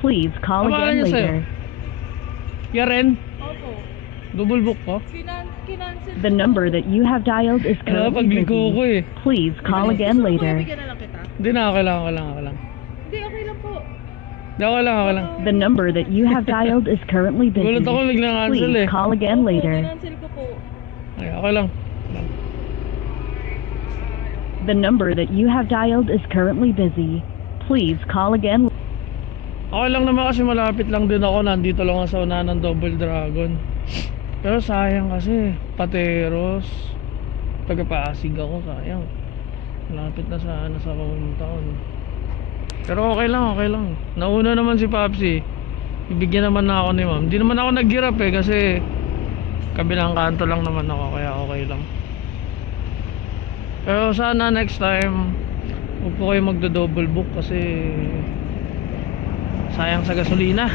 Please call Ang pangalan again niya sa'yo? later. Yaren? Opo. Double book ko? Kinancel The number that you have dialed is Wala, currently pagliko ko busy. eh. Please call again later. Bigyan na lang kita. Hindi na, okay lang. Hindi, okay lang po. Hindi, okay lang. The number that you have dialed is currently busy. Gulat ako, biglang cancel Please eh. call again later. Kinancel ko po. Ay, okay lang. The number that you have dialed is currently busy. Please call again. Okay lang naman kasi malapit lang din ako. Nandito lang ako sa unahan ng Double Dragon. Pero sayang kasi, Pateros. Taga-Pasig ako, sayang. Malapit na sa hometown. Pero okay lang. Nauna naman si Papsi. Ibigyan naman na ako ni ma'am. Hindi naman ako naghirap eh kasi kabilang kanto lang naman ako, kaya okay lang. Pero sana next time huwag po kayo magdo-double book kasi sayang sa gasolina.